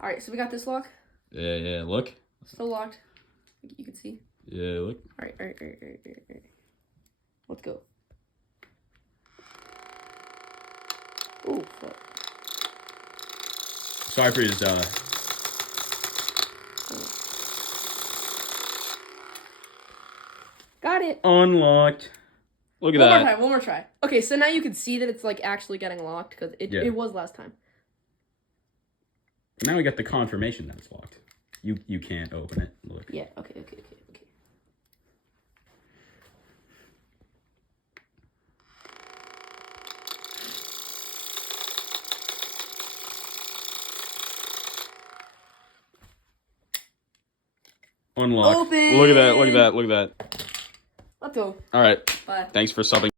All right, so we got this lock. Yeah, look. Still locked. You can see. Yeah, look. All right. Let's go. Oh, fuck. Sorry for his, Got it. Unlocked. Look at that. One more try. Okay, so now you can see that it's like actually getting locked because it was last time. Now we got the confirmation that it's locked. You can't open it. Look. Yeah, okay. Unlocked. Open. Look at that. Let's go. All right. Bye. Thanks for subbing.